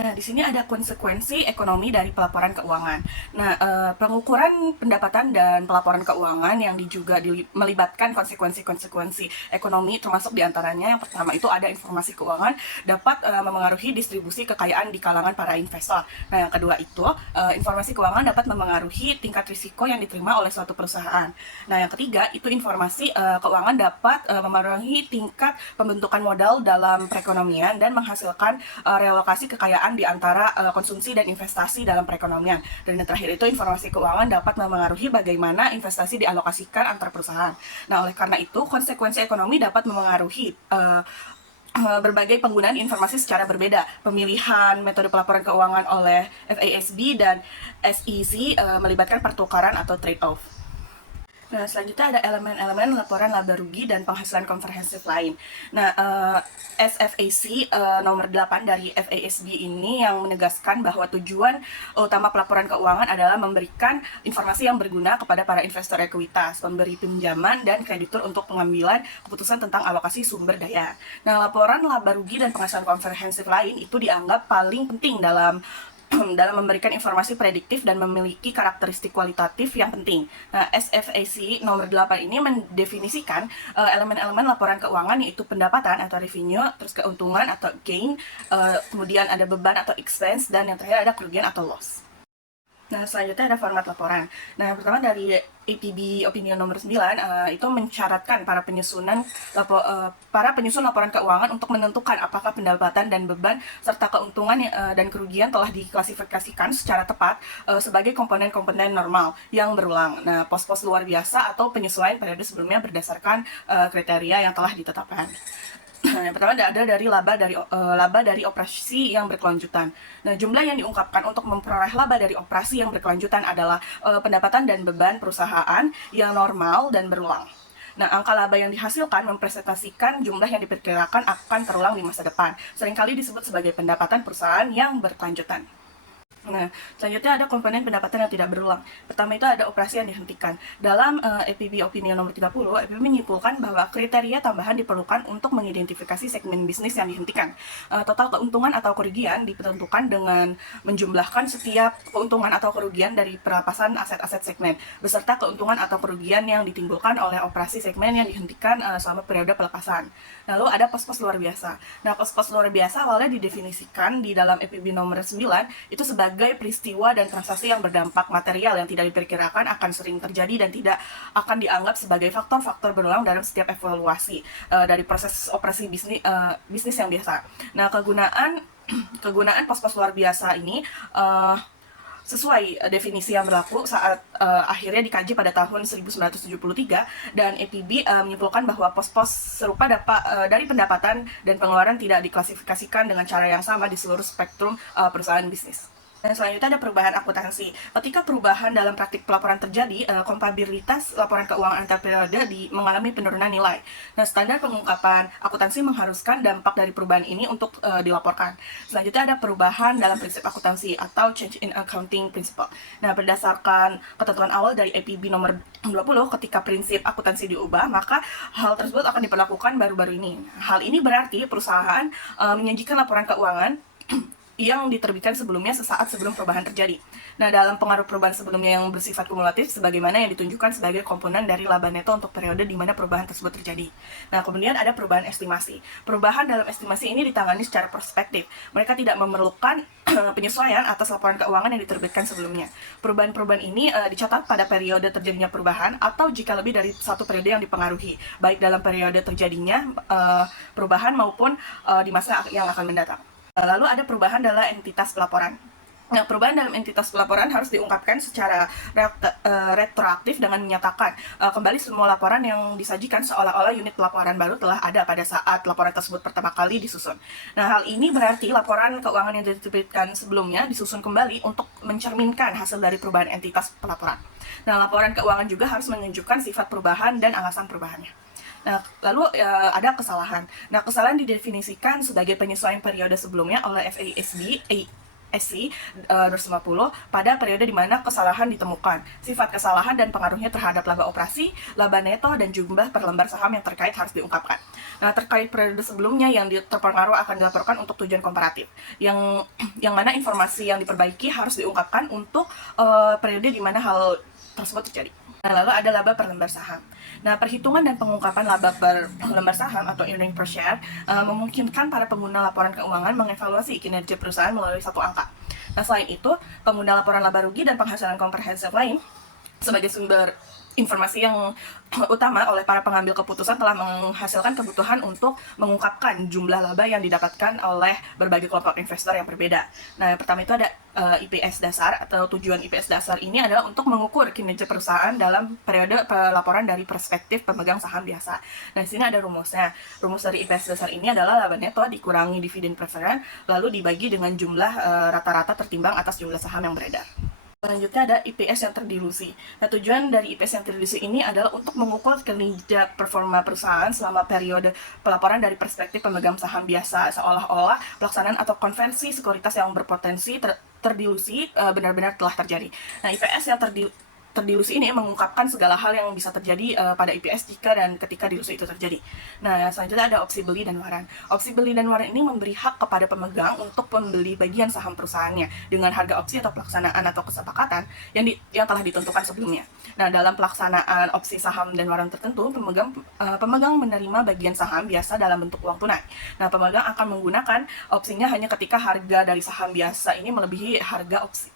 Nah, di sini ada konsekuensi ekonomi dari pelaporan keuangan. Nah, pengukuran pendapatan dan pelaporan keuangan yang juga melibatkan konsekuensi-konsekuensi ekonomi, termasuk diantaranya yang pertama itu ada informasi keuangan dapat memengaruhi distribusi kekayaan di kalangan para investor. Nah, yang kedua itu informasi keuangan dapat memengaruhi tingkat risiko yang diterima oleh suatu perusahaan. Nah, yang ketiga itu informasi keuangan dapat memengaruhi tingkat pembentukan modal dalam perekonomian dan menghasilkan relokasi kekayaan di antara konsumsi dan investasi dalam perekonomian. Dan yang terakhir itu informasi keuangan dapat memengaruhi bagaimana investasi dialokasikan antar perusahaan. Nah, oleh karena itu konsekuensi ekonomi dapat memengaruhi berbagai penggunaan informasi secara berbeda. Pemilihan metode pelaporan keuangan oleh FASB dan SEC melibatkan pertukaran atau trade-off. Nah, selanjutnya ada elemen-elemen laporan laba rugi dan penghasilan komprehensif lain. Nah, SFAC nomor 8 dari FASB ini yang menegaskan bahwa tujuan utama pelaporan keuangan adalah memberikan informasi yang berguna kepada para investor ekuitas, pemberi pinjaman, dan kreditur untuk pengambilan keputusan tentang alokasi sumber daya. Nah, laporan laba rugi dan penghasilan komprehensif lain itu dianggap paling penting dalam memberikan informasi prediktif dan memiliki karakteristik kualitatif yang penting. Nah, SFAC nomor 8 ini mendefinisikan elemen-elemen laporan keuangan yaitu pendapatan atau revenue, terus keuntungan atau gain, kemudian ada beban atau expense, dan yang terakhir ada kerugian atau loss. Nah, selanjutnya ada format laporan. Nah, yang pertama dari APB Opinion nomor 9 itu mensyaratkan para penyusun laporan keuangan untuk menentukan apakah pendapatan dan beban serta keuntungan dan kerugian telah diklasifikasikan secara tepat sebagai komponen-komponen normal yang berulang. Nah, pos-pos luar biasa atau penyesuaian periode sebelumnya berdasarkan kriteria yang telah ditetapkan. Nah, yang pertama ada dari laba dari operasi yang berkelanjutan. Nah, jumlah yang diungkapkan untuk memperoleh laba dari operasi yang berkelanjutan adalah pendapatan dan beban perusahaan yang normal dan berulang. Nah, angka laba yang dihasilkan mempresentasikan jumlah yang diperkirakan akan terulang di masa depan. Seringkali disebut sebagai pendapatan perusahaan yang berkelanjutan. Nah, selanjutnya ada komponen pendapatan yang tidak berulang. Pertama itu ada operasi yang dihentikan. Dalam APB Opinion nomor 30, APB menyimpulkan bahwa kriteria tambahan diperlukan untuk mengidentifikasi segmen bisnis yang dihentikan. Total keuntungan atau kerugian ditentukan dengan menjumlahkan setiap keuntungan atau kerugian dari perampasan aset-aset segmen, beserta keuntungan atau kerugian yang ditimbulkan oleh operasi segmen yang dihentikan selama periode pelepasan. Lalu ada pos-pos luar biasa. Nah, pos-pos luar biasa awalnya didefinisikan di dalam APB nomor 9 itu sebagai peristiwa dan transaksi yang berdampak material yang tidak diperkirakan akan sering terjadi dan tidak akan dianggap sebagai faktor-faktor berulang dalam setiap evaluasi dari proses operasi bisnis yang biasa. Nah, kegunaan pos-pos luar biasa ini sesuai definisi yang berlaku saat akhirnya dikaji pada tahun 1973, dan APB menyimpulkan bahwa pos-pos serupa dari pendapatan dan pengeluaran tidak diklasifikasikan dengan cara yang sama di seluruh spektrum perusahaan bisnis. Dan selanjutnya ada perubahan akuntansi. Ketika perubahan dalam praktik pelaporan terjadi, kompabilitas laporan keuangan antar periode mengalami penurunan nilai. Nah, standar pengungkapan akuntansi mengharuskan dampak dari perubahan ini untuk dilaporkan. Selanjutnya ada perubahan dalam prinsip akuntansi atau change in accounting principle. Nah, berdasarkan ketentuan awal dari APB nomor 20, ketika prinsip akuntansi diubah, maka hal tersebut akan diperlakukan baru-baru ini. Hal ini berarti perusahaan menyajikan laporan keuangan yang diterbitkan sebelumnya sesaat sebelum perubahan terjadi. Nah, dalam pengaruh perubahan sebelumnya yang bersifat kumulatif, sebagaimana yang ditunjukkan sebagai komponen dari laba neto untuk periode di mana perubahan tersebut terjadi. Nah, kemudian ada perubahan estimasi. Perubahan dalam estimasi ini ditangani secara prospektif. Mereka tidak memerlukan penyesuaian atas laporan keuangan yang diterbitkan sebelumnya. Perubahan-perubahan ini dicatat pada periode terjadinya perubahan atau jika lebih dari satu periode yang dipengaruhi, baik dalam periode terjadinya perubahan maupun di masa yang akan mendatang. Lalu ada perubahan dalam entitas pelaporan. Nah, perubahan dalam entitas pelaporan harus diungkapkan secara retroaktif dengan menyatakan kembali semua laporan yang disajikan seolah-olah unit pelaporan baru telah ada pada saat laporan tersebut pertama kali disusun. Nah, hal ini berarti laporan keuangan yang diterbitkan sebelumnya disusun kembali untuk mencerminkan hasil dari perubahan entitas pelaporan. Nah, laporan keuangan juga harus menunjukkan sifat perubahan dan alasan perubahannya. Nah, lalu ada kesalahan. Nah, kesalahan didefinisikan sebagai penyesuaian periode sebelumnya oleh FASB SC 250 pada periode di mana kesalahan ditemukan, sifat kesalahan dan pengaruhnya terhadap laba operasi, laba neto, dan jumlah per lembar saham yang terkait harus diungkapkan. Nah, terkait periode sebelumnya yang terpengaruh akan dilaporkan untuk tujuan komparatif, yang mana informasi yang diperbaiki harus diungkapkan untuk periode di mana hal tersebut terjadi. Nah, lalu ada laba per lembar saham. Nah, perhitungan dan pengungkapan laba per lembar saham atau earning per share memungkinkan para pengguna laporan keuangan mengevaluasi kinerja perusahaan melalui satu angka. Nah, selain itu, pengguna laporan laba rugi dan penghasilan komprehensif lain sebagai sumber informasi yang utama oleh para pengambil keputusan telah menghasilkan kebutuhan untuk mengungkapkan jumlah laba yang didapatkan oleh berbagai kelompok investor yang berbeda. Nah, yang pertama itu ada IPS dasar, atau tujuan IPS dasar ini adalah untuk mengukur kinerja perusahaan dalam periode pelaporan dari perspektif pemegang saham biasa. Nah, di sini ada rumusnya. Rumus dari IPS dasar ini adalah laba neto dikurangi dividen preferen, lalu dibagi dengan jumlah rata-rata tertimbang atas jumlah saham yang beredar. Selanjutnya ada IPS yang terdilusi. Nah, tujuan dari IPS yang terdilusi ini adalah untuk mengukur kinerja performa perusahaan selama periode pelaporan dari perspektif pemegang saham biasa, seolah-olah pelaksanaan atau konversi sekuritas yang berpotensi terdilusi benar-benar telah terjadi. Nah, IPS yang terdilusi ini mengungkapkan segala hal yang bisa terjadi pada IPS jika dan ketika dilusi itu terjadi. Nah, selanjutnya ada opsi beli dan waran. Opsi beli dan waran ini memberi hak kepada pemegang untuk membeli bagian saham perusahaannya dengan harga opsi atau pelaksanaan atau kesepakatan yang telah ditentukan sebelumnya. Nah, dalam pelaksanaan opsi saham dan waran tertentu, pemegang menerima bagian saham biasa dalam bentuk uang tunai. Nah, pemegang akan menggunakan opsinya hanya ketika harga dari saham biasa ini melebihi harga opsi.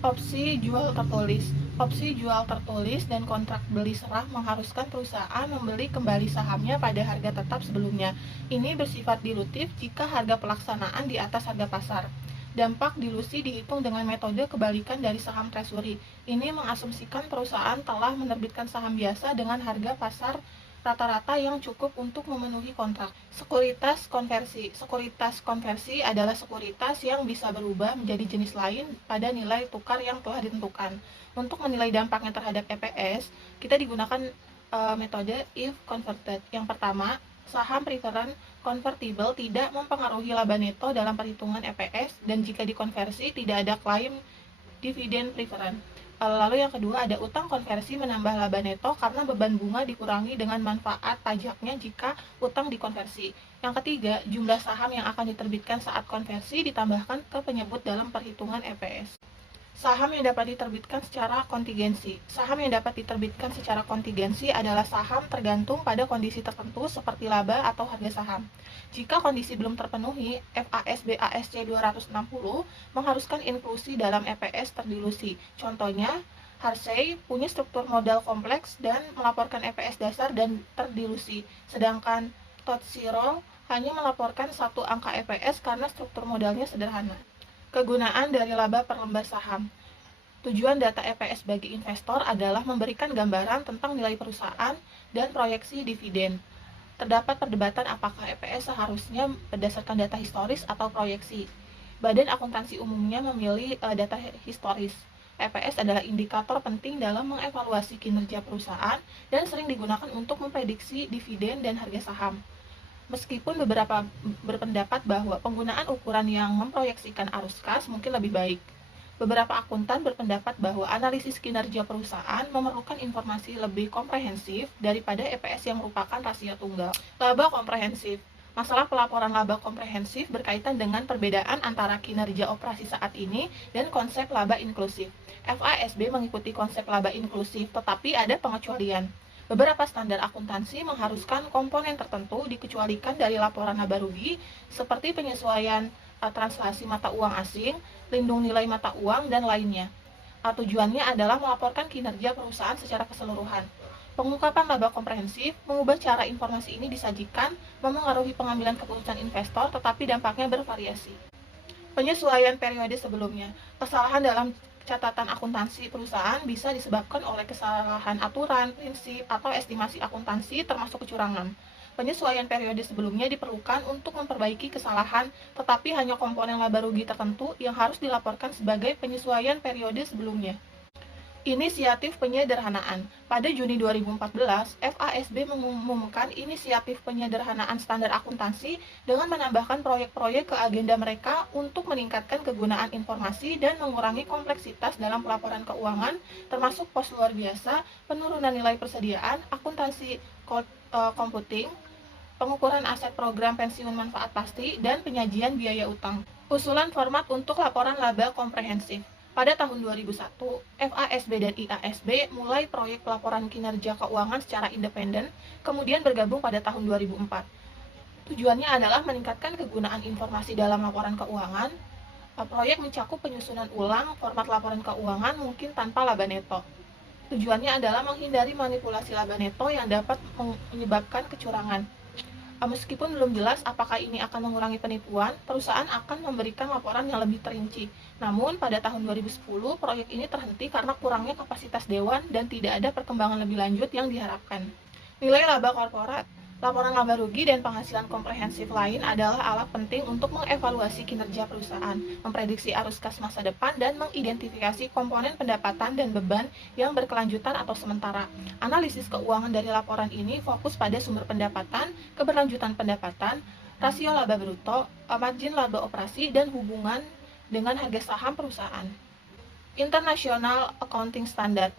Opsi jual tertulis. Opsi jual tertulis dan kontrak beli serah mengharuskan perusahaan membeli kembali sahamnya pada harga tetap sebelumnya. Ini bersifat dilutif jika harga pelaksanaan di atas harga pasar. Dampak dilusi dihitung dengan metode kebalikan dari saham treasury. Ini mengasumsikan perusahaan telah menerbitkan saham biasa dengan harga pasar rata-rata yang cukup untuk memenuhi kontrak. Sekuritas konversi. Sekuritas konversi adalah sekuritas yang bisa berubah menjadi jenis lain pada nilai tukar yang telah ditentukan. Untuk menilai dampaknya terhadap EPS, kita digunakan metode if converted. Yang pertama, saham preferen convertible tidak mempengaruhi laba neto dalam perhitungan EPS, dan jika dikonversi tidak ada klaim dividen preferen. Lalu yang kedua ada utang konversi menambah laba neto karena beban bunga dikurangi dengan manfaat pajaknya jika utang dikonversi. Yang ketiga, jumlah saham yang akan diterbitkan saat konversi ditambahkan ke penyebut dalam perhitungan EPS. Saham yang dapat diterbitkan secara kontingensi. Saham yang dapat diterbitkan secara kontingensi adalah saham tergantung pada kondisi tertentu seperti laba atau harga saham. Jika kondisi belum terpenuhi, FAS/BASC 260 mengharuskan inklusi dalam EPS terdilusi. Contohnya, Harsey punya struktur modal kompleks dan melaporkan EPS dasar dan terdilusi, sedangkan Tozero hanya melaporkan satu angka EPS karena struktur modalnya sederhana. Kegunaan dari laba per lembar saham. Tujuan data EPS bagi investor adalah memberikan gambaran tentang nilai perusahaan dan proyeksi dividen. Terdapat perdebatan apakah EPS seharusnya berdasarkan data historis atau proyeksi. Badan akuntansi umumnya memilih data historis. EPS adalah indikator penting dalam mengevaluasi kinerja perusahaan dan sering digunakan untuk memprediksi dividen dan harga saham. Meskipun beberapa berpendapat bahwa penggunaan ukuran yang memproyeksikan arus kas mungkin lebih baik. Beberapa akuntan berpendapat bahwa analisis kinerja perusahaan memerlukan informasi lebih komprehensif daripada EPS yang merupakan rasio tunggal. Laba komprehensif. Masalah pelaporan laba komprehensif berkaitan dengan perbedaan antara kinerja operasi saat ini dan konsep laba inklusif. FASB mengikuti konsep laba inklusif, tetapi ada pengecualian. Beberapa standar akuntansi mengharuskan komponen tertentu dikecualikan dari laporan laba rugi, seperti penyesuaian translasi mata uang asing, lindung nilai mata uang, dan lainnya. Tujuannya adalah melaporkan kinerja perusahaan secara keseluruhan. Pengungkapan laba komprehensif mengubah cara informasi ini disajikan, memengaruhi pengambilan keputusan investor, tetapi dampaknya bervariasi. Penyesuaian periode sebelumnya. Kesalahan dalam catatan akuntansi perusahaan bisa disebabkan oleh kesalahan aturan, prinsip, atau estimasi akuntansi termasuk kecurangan. Penyesuaian periode sebelumnya diperlukan untuk memperbaiki kesalahan, tetapi hanya komponen laba rugi tertentu yang harus dilaporkan sebagai penyesuaian periode sebelumnya. Inisiatif penyederhanaan. Pada Juni 2014, FASB mengumumkan inisiatif penyederhanaan standar akuntansi dengan menambahkan proyek-proyek ke agenda mereka untuk meningkatkan kegunaan informasi dan mengurangi kompleksitas dalam pelaporan keuangan, termasuk pos luar biasa, penurunan nilai persediaan, akuntansi computing, pengukuran aset program pensiun manfaat pasti, dan penyajian biaya utang. Usulan format untuk laporan laba komprehensif. Pada tahun 2001, FASB dan IASB mulai proyek pelaporan kinerja keuangan secara independen, kemudian bergabung pada tahun 2004. Tujuannya adalah meningkatkan kegunaan informasi dalam laporan keuangan. Proyek mencakup penyusunan ulang format laporan keuangan mungkin tanpa laba neto. Tujuannya adalah menghindari manipulasi laba neto yang dapat menyebabkan kecurangan. Meskipun belum jelas apakah ini akan mengurangi penipuan, perusahaan akan memberikan laporan yang lebih terinci. Namun, pada tahun 2010, proyek ini terhenti karena kurangnya kapasitas dewan dan tidak ada perkembangan lebih lanjut yang diharapkan. Nilai laba korporat. Laporan laba rugi dan penghasilan komprehensif lain adalah alat penting untuk mengevaluasi kinerja perusahaan, memprediksi arus kas masa depan, dan mengidentifikasi komponen pendapatan dan beban yang berkelanjutan atau sementara. Analisis keuangan dari laporan ini fokus pada sumber pendapatan, keberlanjutan pendapatan, rasio laba bruto, margin laba operasi, dan hubungan dengan harga saham perusahaan. International Accounting Standard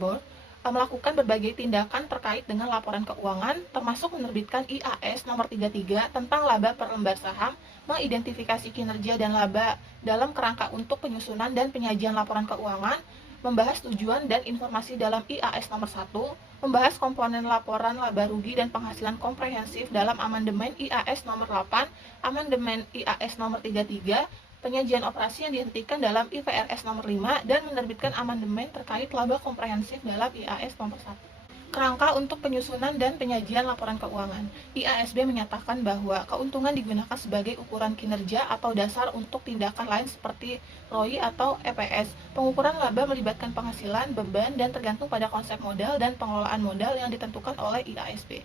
Board melakukan berbagai tindakan terkait dengan laporan keuangan, termasuk menerbitkan IAS nomor 33 tentang laba per lembar saham, mengidentifikasi kinerja dan laba dalam kerangka untuk penyusunan dan penyajian laporan keuangan, membahas tujuan dan informasi dalam IAS nomor 1, membahas komponen laporan laba rugi dan penghasilan komprehensif dalam amandemen IAS nomor 8, amandemen IAS nomor 33, penyajian operasi yang dihentikan dalam IFRS nomor 5, dan menerbitkan amandemen terkait laba komprehensif dalam IAS nomor 1. Kerangka untuk penyusunan dan penyajian laporan keuangan. IASB menyatakan bahwa keuntungan digunakan sebagai ukuran kinerja atau dasar untuk tindakan lain seperti ROI atau EPS. Pengukuran laba melibatkan penghasilan, beban, dan tergantung pada konsep modal dan pengelolaan modal yang ditentukan oleh IASB.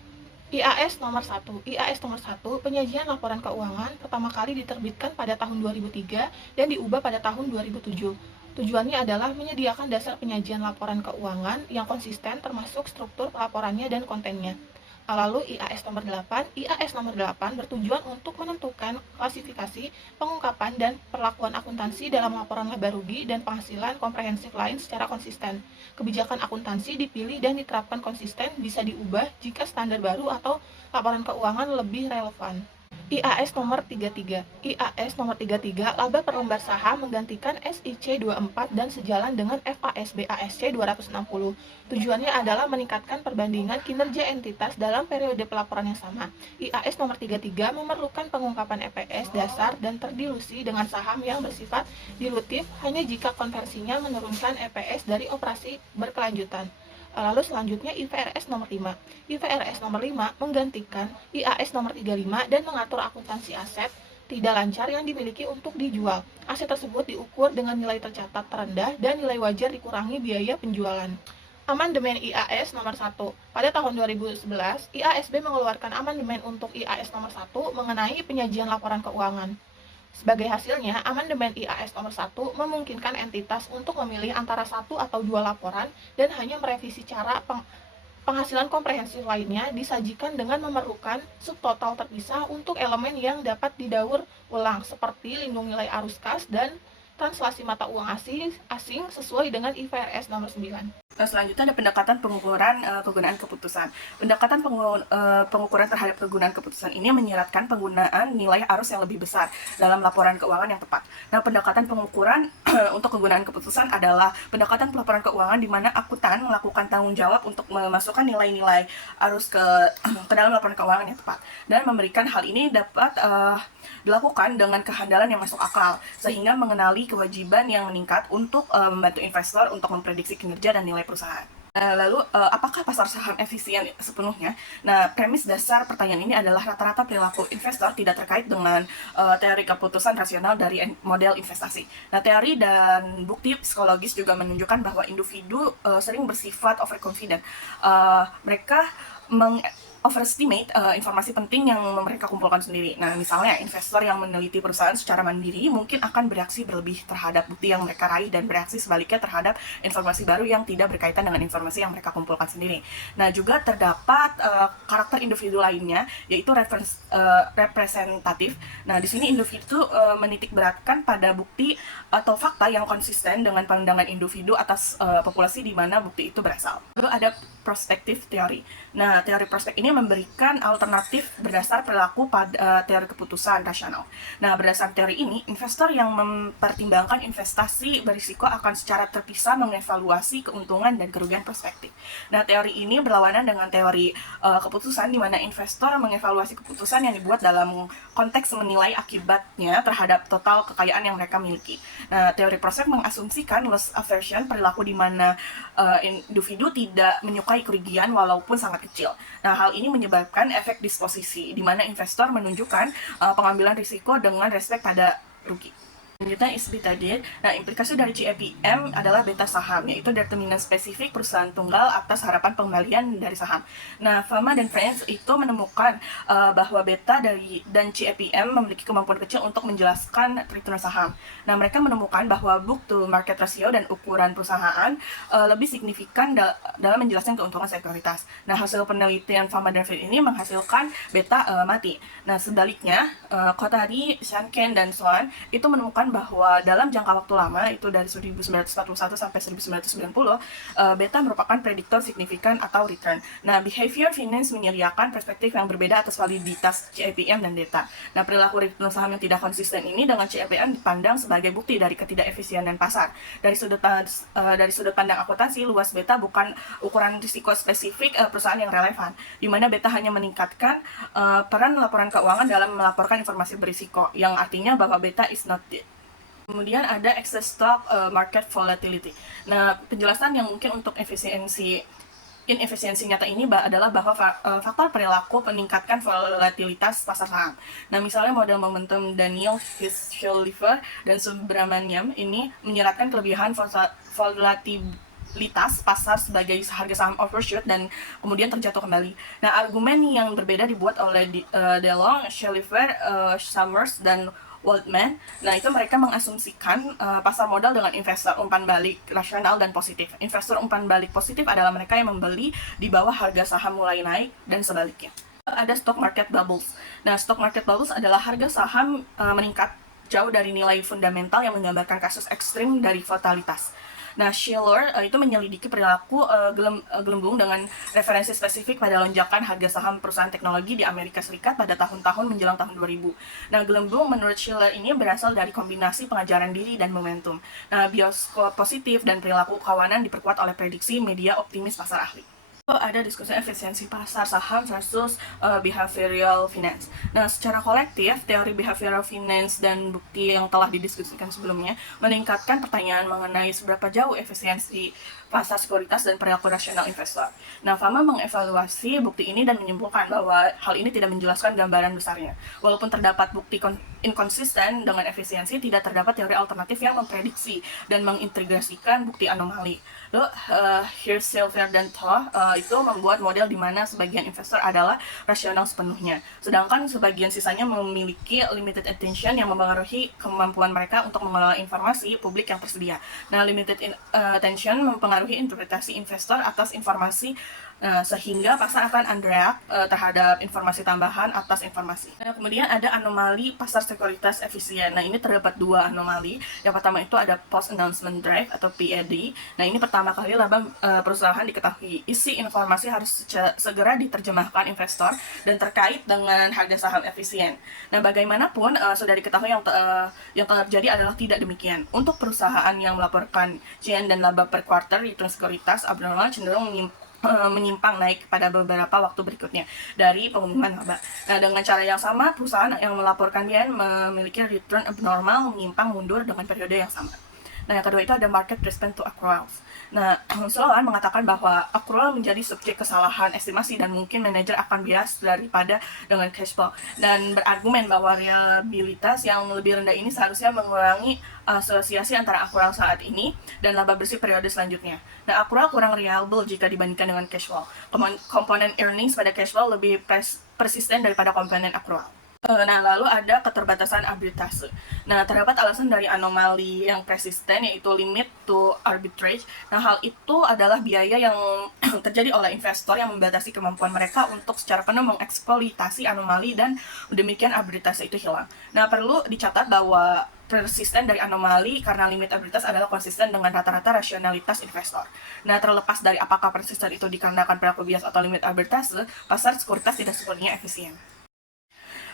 IAS nomor 1. IAS nomor 1, penyajian laporan keuangan, pertama kali diterbitkan pada tahun 2003 dan diubah pada tahun 2007. Tujuannya adalah menyediakan dasar penyajian laporan keuangan yang konsisten termasuk struktur pelaporannya dan kontennya. Lalu IAS nomor 8. IAS nomor 8 bertujuan untuk menentukan klasifikasi, pengungkapan, dan perlakuan akuntansi dalam laporan laba rugi dan penghasilan komprehensif lain secara konsisten. Kebijakan akuntansi dipilih dan diterapkan konsisten, bisa diubah jika standar baru atau laporan keuangan lebih relevan. IAS nomor 33. IAS nomor 33, laba per lembar saham menggantikan SIC 24 dan sejalan dengan FASB ASC 260. Tujuannya adalah meningkatkan perbandingan kinerja entitas dalam periode pelaporan yang sama. IAS nomor 33 memerlukan pengungkapan EPS dasar dan terdilusi dengan saham yang bersifat dilutif hanya jika konversinya menurunkan EPS dari operasi berkelanjutan. Lalu selanjutnya IFRS nomor 5. IFRS nomor 5 menggantikan IAS nomor 35 dan mengatur akuntansi aset tidak lancar yang dimiliki untuk dijual. Aset tersebut diukur dengan nilai tercatat terendah dan nilai wajar dikurangi biaya penjualan. Amandemen IAS nomor 1. Pada tahun 2011, IASB mengeluarkan amandemen untuk IAS nomor 1 mengenai penyajian laporan keuangan. Sebagai hasilnya, amandemen IAS nomor 1 memungkinkan entitas untuk memilih antara satu atau dua laporan dan hanya merevisi cara penghasilan komprehensif lainnya disajikan dengan memerlukan subtotal terpisah untuk elemen yang dapat didaur ulang seperti lindung nilai arus kas dan translasi mata uang asing sesuai dengan IFRS nomor 9. Selanjutnya ada pendekatan pengukuran kegunaan keputusan. Pendekatan pengukuran terhadap kegunaan keputusan ini menyeratkan penggunaan nilai arus yang lebih besar dalam laporan keuangan yang tepat. Nah, pendekatan pengukuran untuk kegunaan keputusan adalah pendekatan pelaporan keuangan di mana akuntan melakukan tanggung jawab untuk memasukkan nilai-nilai arus ke dalam laporan keuangan yang tepat, dan memberikan hal ini dapat dilakukan dengan kehandalan yang masuk akal sehingga mengenali kewajiban yang meningkat untuk membantu investor untuk memprediksi kinerja dan nilai perusahaan. Lalu, apakah pasar saham efisien sepenuhnya? Nah, premis dasar pertanyaan ini adalah rata-rata perilaku investor tidak terkait dengan teori keputusan rasional dari model investasi. Nah, teori dan bukti psikologis juga menunjukkan bahwa individu sering bersifat overconfident. Mereka overestimate informasi penting yang mereka kumpulkan sendiri. Nah, misalnya investor yang meneliti perusahaan secara mandiri mungkin akan bereaksi berlebih terhadap bukti yang mereka raih dan bereaksi sebaliknya terhadap informasi baru yang tidak berkaitan dengan informasi yang mereka kumpulkan sendiri. Nah, juga terdapat karakter individu lainnya, yaitu representatif. Nah, di sini individu menitik beratkan pada bukti atau fakta yang konsisten dengan pandangan individu atas populasi di mana bukti itu berasal. Lalu ada prospektif teori. Nah, teori prospek ini memberikan alternatif berdasar perilaku pada teori keputusan rasional. Nah, berdasar teori ini, investor yang mempertimbangkan investasi berisiko akan secara terpisah mengevaluasi keuntungan dan kerugian prospektif. Nah, teori ini berlawanan dengan teori keputusan di mana investor mengevaluasi keputusan yang dibuat dalam konteks menilai akibatnya terhadap total kekayaan yang mereka miliki. Nah, teori prospek mengasumsikan loss aversion, perilaku di mana individu tidak menyukai kerugian walaupun sangat kecil. Nah, hal ini menyebabkan efek disposisi, di mana investor menunjukkan pengambilan risiko dengan respek pada rugi. Selanjutnya is beta deal. Nah, implikasi dari CEPM adalah beta saham, yaitu determinan spesifik perusahaan tunggal atas harapan pengembalian dari saham. Nah, Fama dan Friends itu menemukan bahwa beta dan CEPM memiliki kemampuan kecil untuk menjelaskan return saham. Nah, mereka menemukan bahwa book to market ratio dan ukuran perusahaan lebih signifikan dalam menjelaskan keuntungan sekuritas. Nah, hasil penelitian Fama dan Friends ini menghasilkan beta mati. Nah, sebaliknya, Kotari, Shanken, dan Swan itu menemukan bahwa dalam jangka waktu lama, itu dari 1941 sampai 1990, beta merupakan prediktor signifikan atau return. Nah, behavior finance menyediakan perspektif yang berbeda atas validitas CEPM dan beta. Nah, perilaku return saham yang tidak konsisten ini dengan CEPM dipandang sebagai bukti dari ketidakefisienan pasar. Dari sudut pandang akuntansi, luas beta bukan ukuran risiko spesifik perusahaan yang relevan, di mana beta hanya meningkatkan peran laporan keuangan dalam melaporkan informasi berisiko, yang artinya bahwa beta is not it. Kemudian ada excess stock market volatility. Nah, penjelasan yang mungkin untuk inefisiensi nyata ini adalah bahwa faktor perilaku meningkatkan volatilitas pasar saham. Nah, misalnya model momentum Daniel Fischhofer dan Subramaniam ini menyeratkan kelebihan volatilitas pasar sebagai harga saham overshoot dan kemudian terjatuh kembali. Nah, argumen yang berbeda dibuat oleh DeLong, Schellifer, Summers, dan Waldman. Nah, itu mereka mengasumsikan pasar modal dengan investor umpan balik rasional dan positif. Investor umpan balik positif adalah mereka yang membeli di bawah harga saham mulai naik dan sebaliknya. Ada stock market bubbles. Nah, stock market bubbles adalah harga saham meningkat jauh dari nilai fundamental yang menggambarkan kasus ekstrim dari volatilitas. Nah, Shiller itu menyelidiki perilaku gelembung dengan referensi spesifik pada lonjakan harga saham perusahaan teknologi di Amerika Serikat pada tahun-tahun menjelang tahun 2000. Nah, gelembung menurut Shiller ini berasal dari kombinasi pengajaran diri dan momentum. Nah, bioskop positif dan perilaku kawanan diperkuat oleh prediksi media optimis pasar ahli. Ada diskusi efisiensi pasar saham versus behavioral finance. Nah, secara kolektif, teori behavioral finance dan bukti yang telah didiskusikan sebelumnya meningkatkan pertanyaan mengenai seberapa jauh efisiensi pasar sekuritas dan perilaku rasional investor. Nah, Fama mengevaluasi bukti ini dan menyimpulkan bahwa hal ini tidak menjelaskan gambaran besarnya. Walaupun terdapat bukti inkonsisten dengan efisiensi, tidak terdapat teori alternatif yang memprediksi dan mengintegrasikan bukti anomali. Lalu, Hirschfelder dan Toh itu membuat model di mana sebagian investor adalah rasional sepenuhnya, sedangkan sebagian sisanya memiliki limited attention yang mempengaruhi kemampuan mereka untuk mengelola informasi publik yang tersedia. Nah, limited attention mempengaruhi interpretasi investor atas informasi, sehingga pasar akan underreact terhadap informasi tambahan atas informasi. Nah, kemudian ada anomali pasar sekuritas efisien. Nah, ini terdapat dua anomali. Yang pertama itu ada post announcement drive atau PAD. Nah, ini pertama kali laba perusahaan diketahui. Isi informasi harus segera diterjemahkan investor dan terkait dengan harga saham efisien. Nah, bagaimanapun sudah diketahui yang terjadi adalah tidak demikian. Untuk perusahaan yang melaporkan GN dan laba per quarter return sekuritas abnormal cenderung menyimpang naik pada beberapa waktu berikutnya dari pengumuman laba. Nah, dengan cara yang sama, perusahaan yang melaporkan GN memiliki return abnormal menyimpang mundur dengan periode yang sama. Nah, yang kedua itu ada market response to accruals. Nah, Sloan mengatakan bahwa accrual menjadi subjek kesalahan estimasi dan mungkin manajer akan bias daripada dengan cash flow, dan berargumen bahwa reliabilitas yang lebih rendah ini seharusnya mengurangi asosiasi antara accrual saat ini dan laba bersih periode selanjutnya. Nah, accrual kurang reliable jika dibandingkan dengan cash flow. Komponen earnings pada cash flow lebih persisten daripada komponen accrual. Nah, lalu ada keterbatasan arbitrase. Nah, terdapat alasan dari anomali yang persisten, yaitu limit to arbitrage. Nah, hal itu adalah biaya yang terjadi oleh investor yang membatasi kemampuan mereka untuk secara penuh mengeksploitasi anomali, dan demikian arbitrase itu hilang. Nah, perlu dicatat bahwa persisten dari anomali karena limit arbitrase adalah konsisten dengan rata-rata rasionalitas investor. Nah, terlepas dari apakah persisten itu dikarenakan perilaku bias atau limit arbitrase, pasar sekuritas tidak sepenuhnya efisien.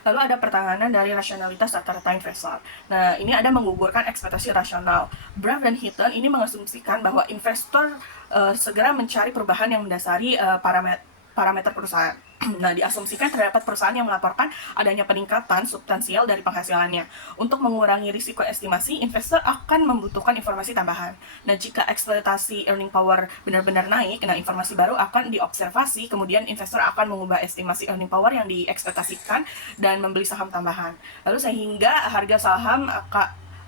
Lalu ada pertahanan dari rasionalitas rata-rata investor. Nah, ini ada menggugurkan ekspektasi rasional. Braff dan Hinton ini mengasumsikan bahwa investor segera mencari perubahan yang mendasari parameter perusahaan. Nah, diasumsikan terdapat perusahaan yang melaporkan adanya peningkatan substansial dari penghasilannya. Untuk mengurangi risiko estimasi, investor akan membutuhkan informasi tambahan. Nah, jika ekspektasi earning power benar-benar naik, nah informasi baru akan diobservasi, kemudian investor akan mengubah estimasi earning power yang diekspektasikan dan membeli saham tambahan. Lalu sehingga harga saham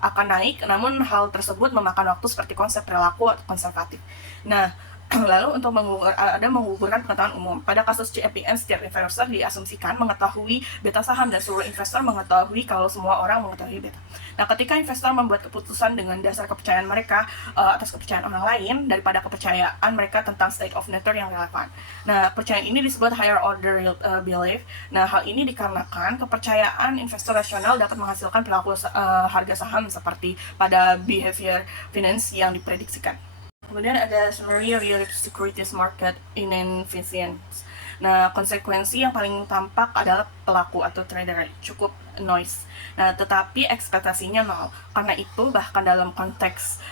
akan naik, namun hal tersebut memakan waktu seperti konsep perilaku atau konservatif. Nah, lalu untuk menggugurkan pengetahuan umum. Pada kasus CFPN, setiap investor diasumsikan mengetahui beta saham dan seluruh investor mengetahui kalau semua orang mengetahui beta. Nah, ketika investor membuat keputusan dengan dasar kepercayaan mereka atas kepercayaan orang lain daripada kepercayaan mereka tentang state of nature yang relevan. Nah, kepercayaan ini disebut higher order belief. Nah, hal ini dikarenakan kepercayaan investor rasional dapat menghasilkan perilaku harga saham seperti pada behavior finance yang diprediksikan. Kemudian ada summary real securities market inefficiency. Nah, konsekuensi yang paling tampak adalah pelaku atau trader cukup noise. Nah, tetapi ekspektasinya nol. Karena itu, bahkan dalam konteks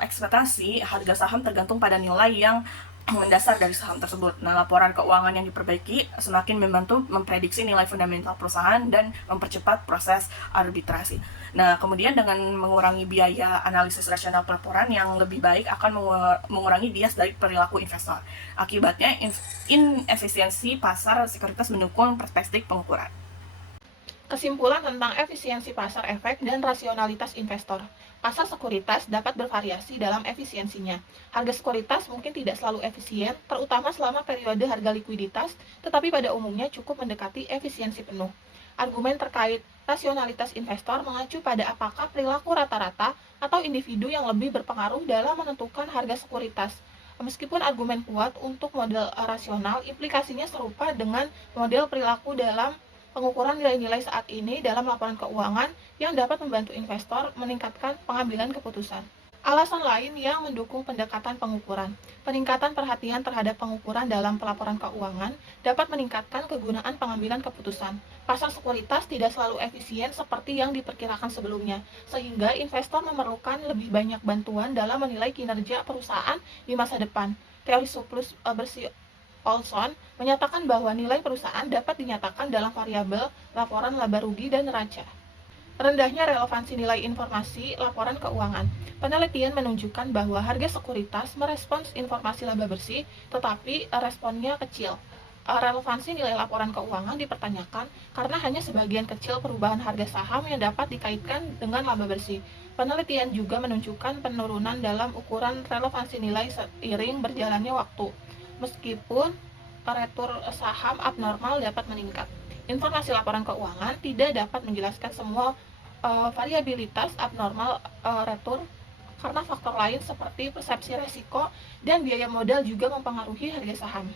ekspektasi, harga saham tergantung pada nilai yang mendasar dari saham tersebut. Nah, laporan keuangan yang diperbaiki semakin membantu memprediksi nilai fundamental perusahaan dan mempercepat proses arbitrasi. Nah, kemudian dengan mengurangi biaya analisis rasional pelaporan yang lebih baik akan mengurangi bias dari perilaku investor. Akibatnya, inefisiensi pasar sekuritas mendukung perspektif pengukuran. Kesimpulan tentang efisiensi pasar efek dan rasionalitas investor. Pasar sekuritas dapat bervariasi dalam efisiensinya. Harga sekuritas mungkin tidak selalu efisien, terutama selama periode harga likuiditas, tetapi pada umumnya cukup mendekati efisiensi penuh. Argumen terkait rasionalitas investor mengacu pada apakah perilaku rata-rata atau individu yang lebih berpengaruh dalam menentukan harga sekuritas. Meskipun argumen kuat untuk model rasional, implikasinya serupa dengan model perilaku dalam pengukuran nilai-nilai saat ini dalam laporan keuangan yang dapat membantu investor meningkatkan pengambilan keputusan. Alasan lain yang mendukung pendekatan pengukuran. Peningkatan perhatian terhadap pengukuran dalam pelaporan keuangan dapat meningkatkan kegunaan pengambilan keputusan. Pasar sekuritas tidak selalu efisien seperti yang diperkirakan sebelumnya, sehingga investor memerlukan lebih banyak bantuan dalam menilai kinerja perusahaan di masa depan. Teori surplus bersih Olson menyatakan bahwa nilai perusahaan dapat dinyatakan dalam variabel laporan laba rugi dan neraca. Rendahnya relevansi nilai informasi laporan keuangan. Penelitian menunjukkan bahwa harga sekuritas merespons informasi laba bersih, tetapi responnya kecil. Relevansi nilai laporan keuangan dipertanyakan karena hanya sebagian kecil perubahan harga saham yang dapat dikaitkan dengan laba bersih. Penelitian juga menunjukkan penurunan dalam ukuran relevansi nilai seiring berjalannya waktu. Meskipun retur saham abnormal dapat meningkat. Informasi laporan keuangan tidak dapat menjelaskan semua variabilitas abnormal retur karena faktor lain seperti persepsi resiko dan biaya modal juga mempengaruhi harga saham.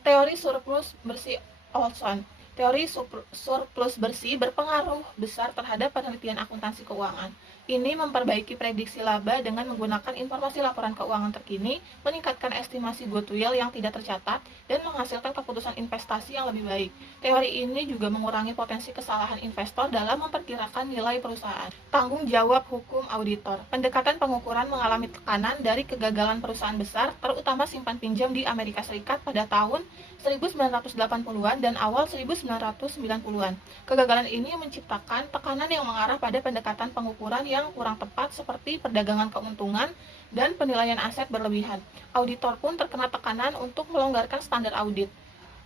Teori surplus bersih Olson. Teori surplus bersih berpengaruh besar terhadap penelitian akuntansi keuangan. Ini memperbaiki prediksi laba dengan menggunakan informasi laporan keuangan terkini, meningkatkan estimasi goodwill yang tidak tercatat, dan menghasilkan keputusan investasi yang lebih baik. Teori ini juga mengurangi potensi kesalahan investor dalam memperkirakan nilai perusahaan. Tanggung jawab hukum auditor. Pendekatan pengukuran mengalami tekanan dari kegagalan perusahaan besar, terutama simpan pinjam di Amerika Serikat pada tahun 1980-an dan awal 1990-an 1990-an. Kegagalan ini menciptakan tekanan yang mengarah pada pendekatan pengukuran yang kurang tepat seperti perdagangan keuntungan dan penilaian aset berlebihan. Auditor pun terkena tekanan untuk melonggarkan standar audit.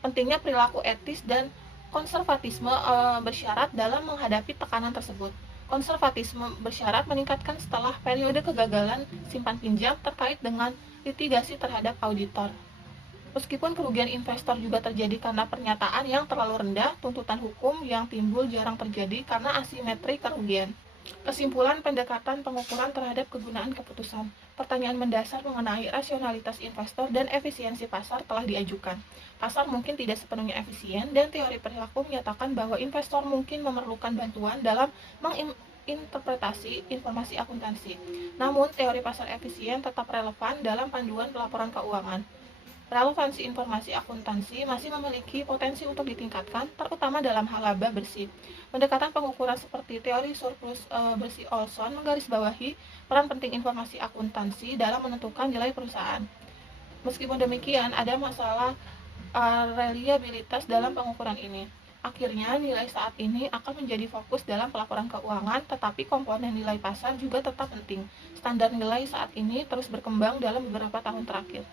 Pentingnya perilaku etis dan konservatisme bersyarat dalam menghadapi tekanan tersebut. Konservatisme bersyarat meningkatkan setelah periode kegagalan simpan pinjam terkait dengan litigasi terhadap auditor. Meskipun kerugian investor juga terjadi karena pernyataan yang terlalu rendah, tuntutan hukum yang timbul jarang terjadi karena asimetri kerugian. Kesimpulan pendekatan pengukuran terhadap kegunaan keputusan. Pertanyaan mendasar mengenai rasionalitas investor dan efisiensi pasar telah diajukan. Pasar mungkin tidak sepenuhnya efisien, dan teori perilaku menyatakan bahwa investor mungkin memerlukan bantuan dalam menginterpretasi informasi akuntansi. Namun, teori pasar efisien tetap relevan dalam panduan pelaporan keuangan. Relevansi informasi akuntansi masih memiliki potensi untuk ditingkatkan, terutama dalam hal laba bersih. Pendekatan pengukuran seperti teori surplus bersih Olson menggarisbawahi peran penting informasi akuntansi dalam menentukan nilai perusahaan. Meskipun demikian, ada masalah reliabilitas dalam pengukuran ini. Akhirnya, nilai saat ini akan menjadi fokus dalam pelaporan keuangan, tetapi komponen nilai pasar juga tetap penting. Standar nilai saat ini terus berkembang dalam beberapa tahun terakhir.